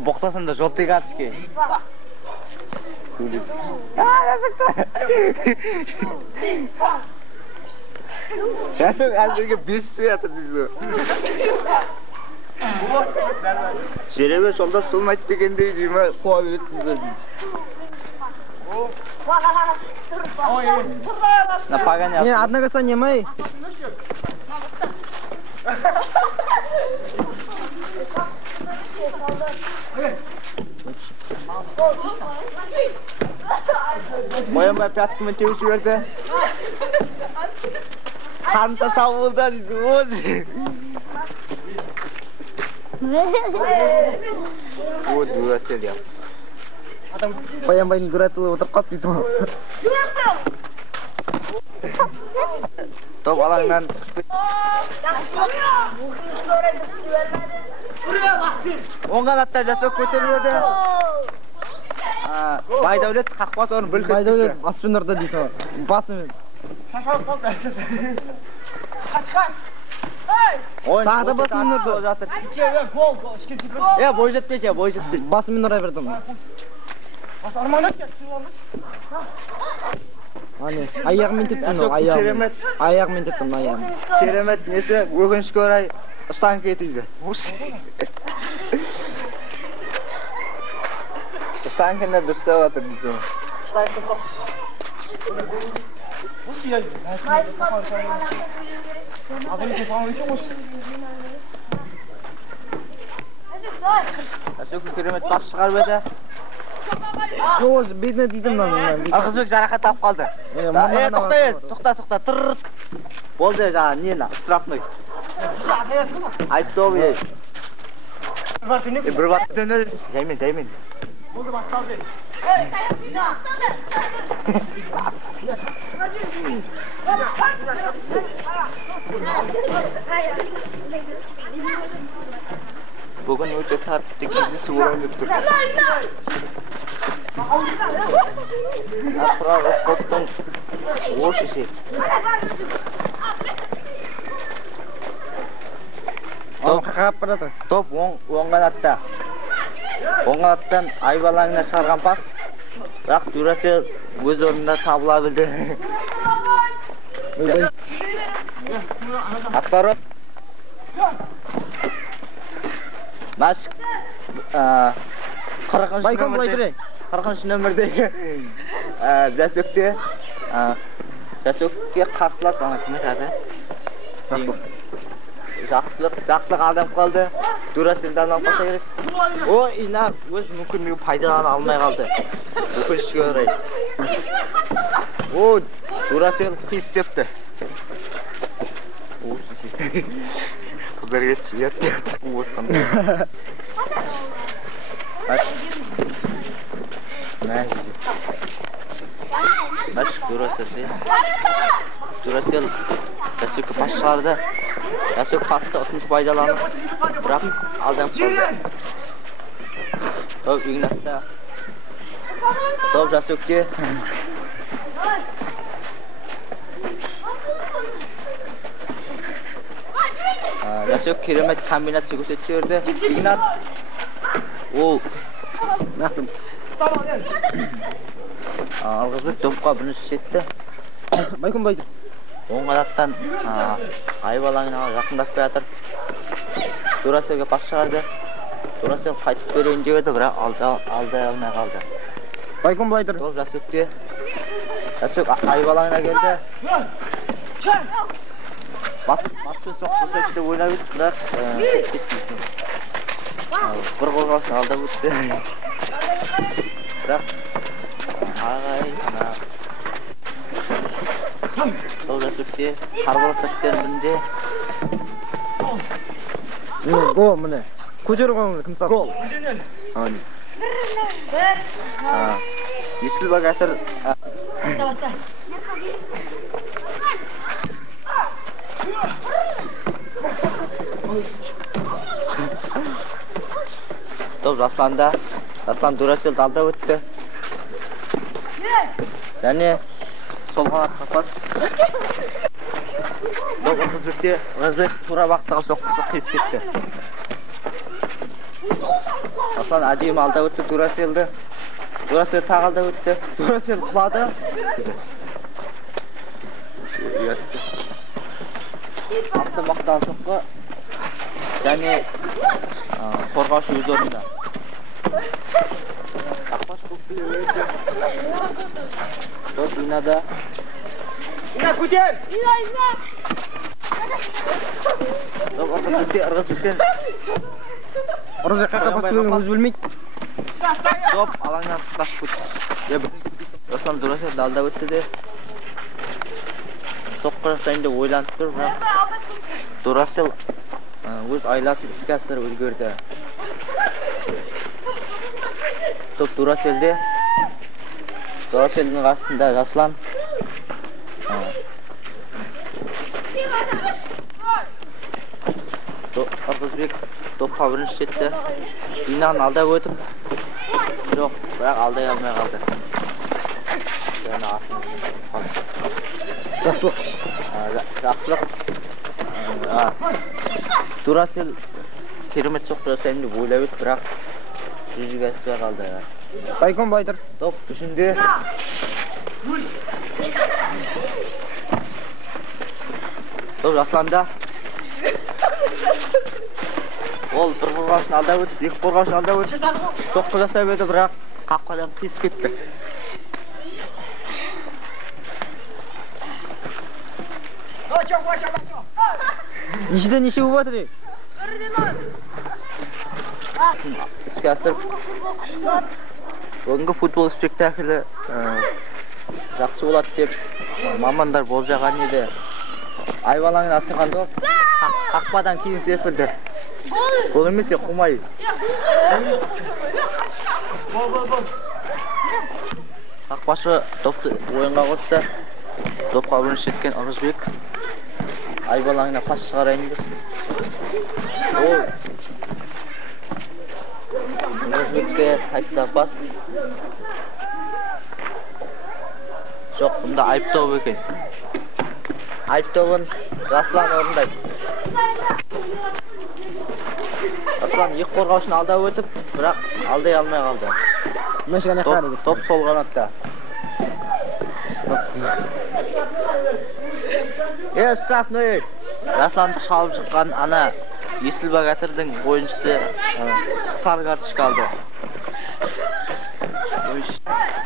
Боқтасында желтый карточки. Жасық әзірге 5 сүй атыр дейсі. Жеребе жолдас болмайды дегендей деймі қуа беретсіз дейді. На погоня. Не, одного снимай. Моем опять комментируй жіберді. Қанта шабылда дейді. Вот дурацел я. Поямбайдың дурацелы отырып қалды дейсің ғой. Топ алаңнан шықты. Оң қанатта жасақ көтеріледі. Байдәулет қақпас оны бүлкіп. Байдәулет баспен ұрды дейсің ғой. Басымен. Шашалып қалды. Тағы да басымен ұрды. Бой жетпейді, бой жетпейді. Басымен ұра бердім. Аяғымен теппін ол, аяғымен. Аяғымен теппін, аяғымен. Керемет несі өкінішке орай ұстан кетейді. Ұстан кені дұрыстап атыр дейді. Әсөкі керемет бас шығарып еді. Оз, бедіне дейдім мен. Арғызбек жарақат тап қалды. Тоқта ед, тоқта, тұррррт. Болды жаңа, нені, штрафной. Айыпты еді. Бір бат дөнер. Жаймен. Болды басталды. Бүгін өте тартысты кездесу ойынып тұр. Ақыра Рысқұловтың ош есеп. Топ оң қанатта. Оң қанаттан Айбалаңына шығарған пас. Бірақ Дюрасел өз орнында табыла білді. Атпаров. Мәшік 40-шы нөмірдегі Жәсөкке қарсылас ана кім еді? Жақсылық адам қалды. Дураселді алып қалса керек. О, инақ өз мүмкіндігі пайдалана алмай қалды. Өкінішке орай. О, Дурасел қиыс тепті. Қыздар кетші, етті. Мәшік Дурасел дейді. Дурасел Жәсөкке пас шығарды. Жәсөк пасты ұтынты пайдаланып, бірақ алданып қалды. Топ Игнатта. Топ Жәсөкте. Жәсөк керемет комбинация көрсетіп жіберді. Игнат. Ол нақтым. Алғызбек допқа бірінші жетті. Байкүн. Оң қанаттан Айбалаңына жақындап жатыр. Дураселге пас шығарды. Дурасел қайтып берейін деп еді, бірақ алдай алмай қалды. Байкүн былай тұр. Топ Жәсөкте. Жәсөк Айбалаңына келді. Баспен соқпаса деп ойлап еді, бірақ кетпейсің. Бір қорғасын алдап өтті. Бірақ Топ Жәсөкте қарбалы сәттердің бірінде. Гол міне. Көтер қойыңыз, кім сақ? Гол. Есіл Багатыр. Топ Жасланда. Жаслан Дураселді алдап өтті. Және сол қанатқа пас. Топ Ырғызбек тура бақтағы соққысы қиыс кетті. Аслан әдейі алда өтті, Дураселді. Durasel тағалда өтті. Durasel құлады. Атты мақтан соққы. Және қорғаушы өз орнында. Ақпаш көкпей өтті. Топ Инада. Ина көтер! Ина! Топ Ырғызбектен. Ырғызбекке қапасының өзі білмейді. Топ алаңнан сықпашып көтті. Аслан Дураселді алда өтті де. Соққы жасайын деп ойланып тұр, бірақ Durasel өз айласын іске асырып үлгерді. Топ Duraselде. Duraselдің қасында Жаслан. Ырғызбек топқа бірінші жетті. Инаны алдап өтіп. Жоқ, бірақ алдай алмай қалды. Жақсылық. Durasel керемет соққы жасайын деп ойлап өтті, бірақ жүзеге аспай қалды. Байкон былай тұр. Топ үшінде. Топ Жасланда. Ол бір қорғаушын алдап өтіп, екі қорғаушын алдап өтіп, соққы жасап еді, бірақ қақпадан қиыс кетті. Нешеден неше болып жатыр? Іске асырып, бүгінгі футбол спектаклі жақсы болады деп мамандар болжаған еді. Айбалаңын асырған доп қақпадан кейін серпілді. Гол емес, қумай. Қақпашы топты ойынға қосты. Топқа бірінші жеткен Ырғызбек. Айбалаңына пас шығарайын деп. Ырғызбекке қайтта пас. Жоқ, бұнда айыптау екен. Айыптауын Жаслан орындайды. Жаслан екі қорғаушын алдап өтіп, бірақ алдай алмай қалды. Топ сол қанатта. Штрафной. Жасланды шалып шыққан ана Есіл Богатырдың ойыншысы сары карточка алды.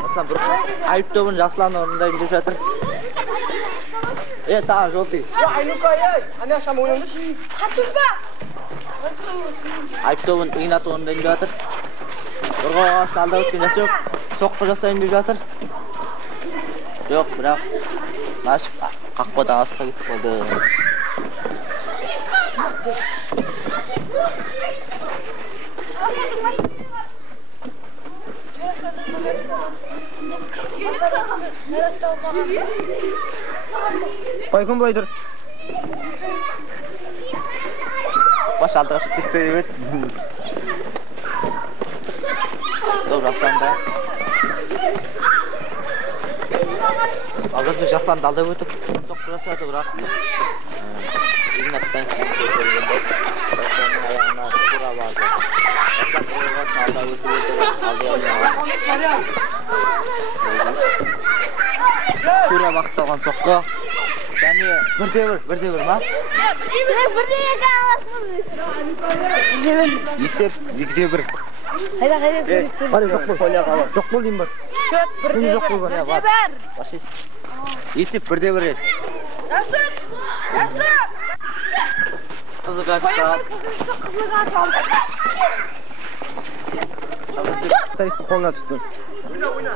Жаслан бір айыптауын Жаслан орындайын деп жатыр. Саған жолтый. Айнука, ана шам ойнамдыш. Айыптауын Игнат орындайын деп жатыр. Қорғаушыны алдап өткен жоқ. Соққы жасайын деп жатыр. Жоқ, бірақ Нашып қақпадан асқа кетіп қалды. Байкон былай тұр. Баш алдыға шығып кетті деп. Топ Жасланда. Ырғызбек Жасланды алдап өтіп, соққы жасады, бірақ Игнаттан көтерілген деп, Жасланның аяғына тура барды. Жаслан қорғасын алдап өтіп еді, алдай алмай. Тура бағытталған соққы. Және 1-1 ма? Есеп 2-1. Жоқ бол деймін бар. Жоқ бол бар. Есеп 1-1 еді. Қызыл карточка алды. Таристің қолына түсті.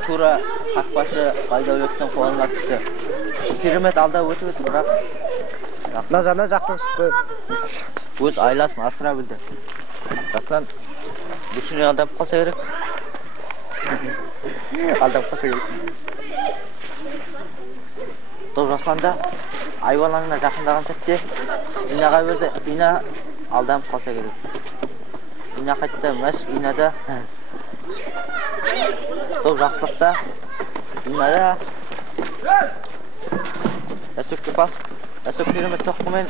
Тура қақпашы Байдәулеттің қолына түсті. Керемет алда өтіп өтіп, бірақ Назарына жақсы шықты. өз айласын асыра білді. Жаслан бүшіне алдап қалса керек. Алдап қалса керек. Топ Жасланда айбалаңына жақындаған сәтте Инаға берді. Ина алданып қалса керек. Ина қайтты, мәш Инада. Топ Жақсылықта. Инада. Әсөкке пас. Asıl kerime çok kumen.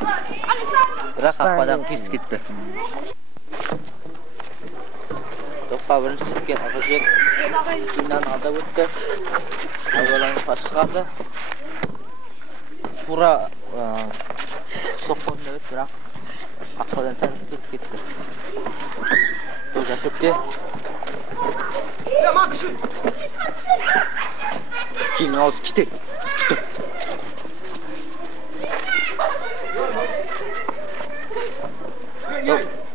Bırak akbadan kis gitti. Dokka birinci çıkken akıcık. İnan alda gitti. Hayvalanın başı kaldı. Pura sokun evet bırak. Akbadan sen kis gitti. Doja söktü. Ya makşın. Kim olsun gitti.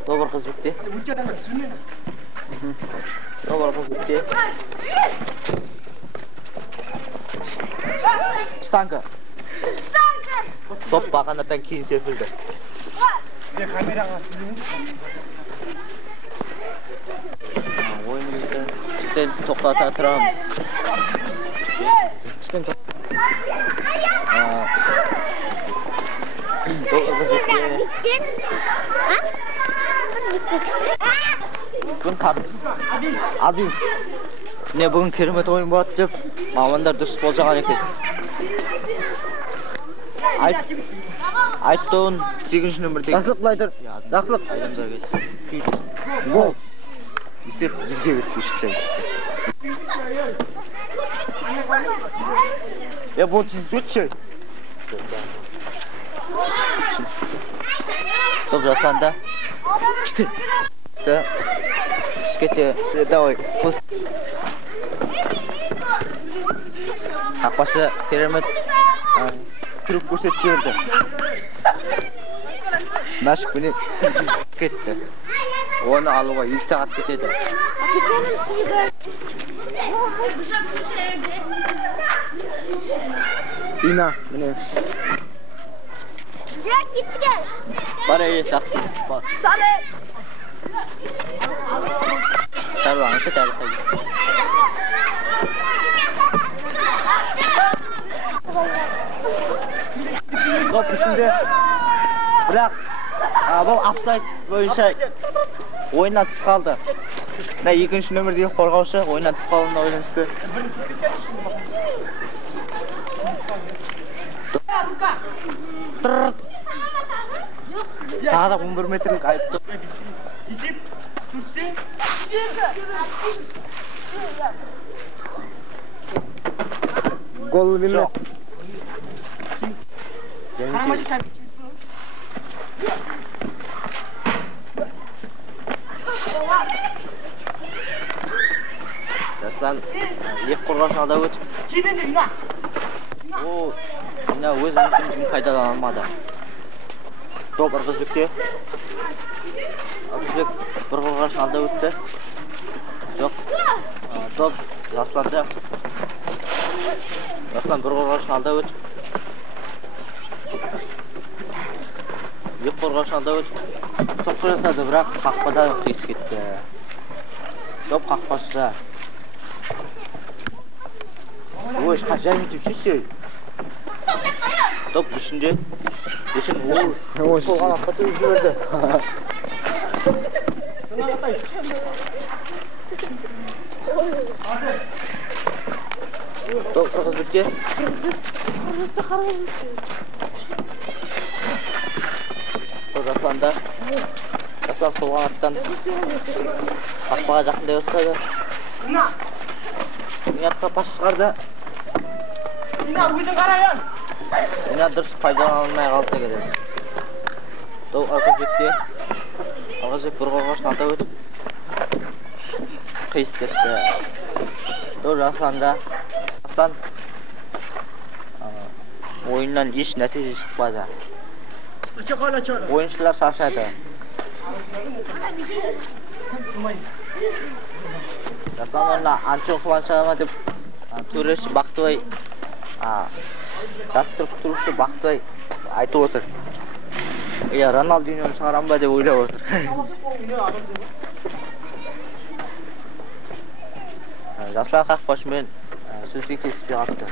Добр кыз битти. Uçadan da sünne. Добр кыз битти. Stanka. Top bakanda ben keyin sepildi. Ne kameraga sünne. Oyunumuzu cidden toktata turamız. Добр кыз битти. Bugün Adil. Ne bugün kerimet oyun болады деп, мамандар дұрыс болжаған екен. Айтты он 8-ші нөмірдегі. Жақсылық былай тұр. Жақсылық. Адамдар кетті. Гол. Есеп 2-де өтіп Я бұл чиз өтші. Топ жасланда. Кішті. Шкете, давай, пус. Ақбасы керемет түріп көрсетіп жіберді. Мәшік міне кетті. Оны алуға 2 сағат кетеді. İna, mine. Ya gitti gel. Bara iyi, жақсы. Sana. Tabii, tabii. Top üstünde. Bırak. Bu offside boyunca oyundan tыс қалды. Ne 2-ші нөмірдегі қорғаушы oyundan tыс қалуына байланысты. Tағы да 11 метрлік айыпты. Есеп tutsun. Gol bilmez. Жоқ. Karamacı tabii. Жаслан екі қорғаушы алда өтіп. Sinin de ina. О, мына өз мүмкіндігін пайдалана алмады. Топ Ырғызбекте. Ырғызбек бір қорғаушы алда өтті. Жоқ. Топ Жасланда. Жаслан бір қорғаушы алда өтіп. Екі қорғаушы алда өтіп. Соққы жасады, бірақ қақпадан қиыс кетті. Топ қақпашыда. Ой, қажай метіп шешей. Топ үшінде. Düşün, Solған атқа төгіп жіберді. Топ Ырғызбекте. Топ Жасланда. Жаслан солған аттан қақпаға жақындай бастады. Инатқа пас шығарды. Ina өзің қарайын. Инат дұрыс пайдаланылмай қалса керек. Топ Ырғызбекте. Ырғызбек бір қорғаушы алда өтіп. Қиыс кетті. Топ Жасланда. Жаслан ойыннан еш нәтиже шықпады. Oyuncular şaşadı. Жаслан онда анчоң қыланшағама деп Төреш Бақтыбай жаттықтырушы Бақтыбай айтып отыр. Роналдиньоны шығарам ба деп ойлап отыр. Жаслан қақпашымен сөзге келіспей қалыпты.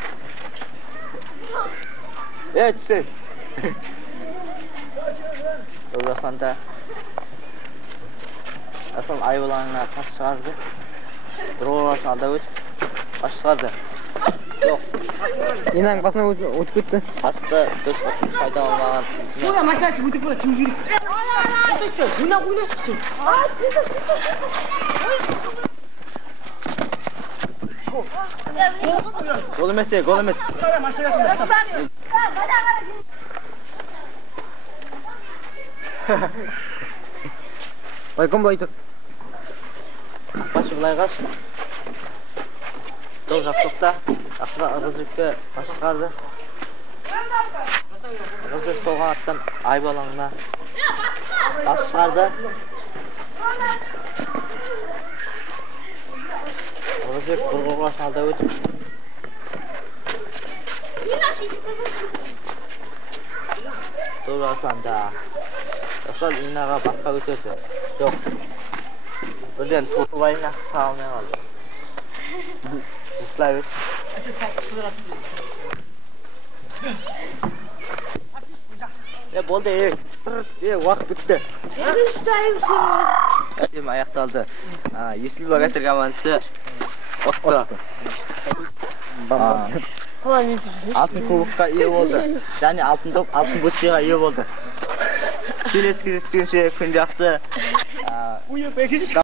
Түсей. Жасланда Жаслан айбалаңына пас шығарды. Бір қорғаушы алда өтіп пас шығарды. Yo'q. Inan pasdan o'tib ketdi. Pastda do'st foydalanmagan. Qo'ya mashinani o'tib bo'ladi, kim yurib. O'tishchi, bundan o'ynashchi. Gol emas, gol emas. Qo'ya mashinani. Qo'yqin bo'ydi. Başıqlay qaç. Dol жақсықта. Ақыра ығызыкке ашқарды. Ығызык соған аттан ай балаңына ашқарды. Ығызык бұрғырғаш алда өтіп. Dol aslanda. Asal inağa басқа өтеді. Жоқ. Birden turbayına sağlamaya kaldı. Islayıp. Ya boldu ey. Vaqt bitti. Elim ayakta aldı. Yesil bagatır kamansı. Okta. Altın kubukka iyi oldu. Yani altın top, altın bıçığa iyi oldu. Kelesi günce kun жақсы. Uyu, belki